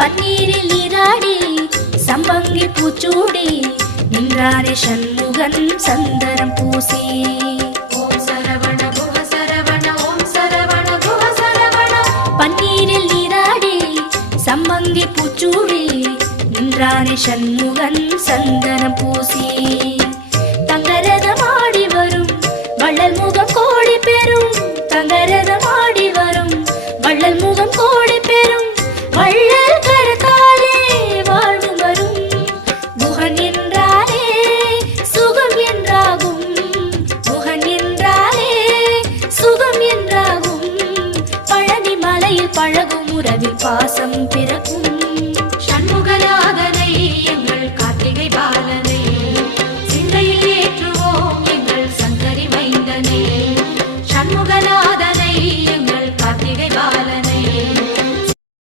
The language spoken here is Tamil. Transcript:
பன்னீரில் நீராடி சம்பங்கி பூச்சூடி நின்றானே சண்முகன் சந்தனம் பூசி. ஓம் சரவண குஹ சரவண ஓம் சரவண குஹ சரவண. பன்னீரில் நீராடி சம்பங்கி பூச்சூடி நின்றானே சண்முகன் சந்தனம் பூசி. தங்கரதமாடி வரும் வள்ளல் முகம் கோடி பெறும். தங்கரதமாடி வரும் வள்ளல் முகம் கோடி பெறும். வள்ளல் கரத்தாலே வாழ்வு வரும். குஹன் என்றாலே சுகம் என்றாகும். குஹன் என்றாலே சுகம் என்றாகும். பழனி மலையில் பழகும் உறவில் பாசம் பிறக்கும். ஷண்முகநாதன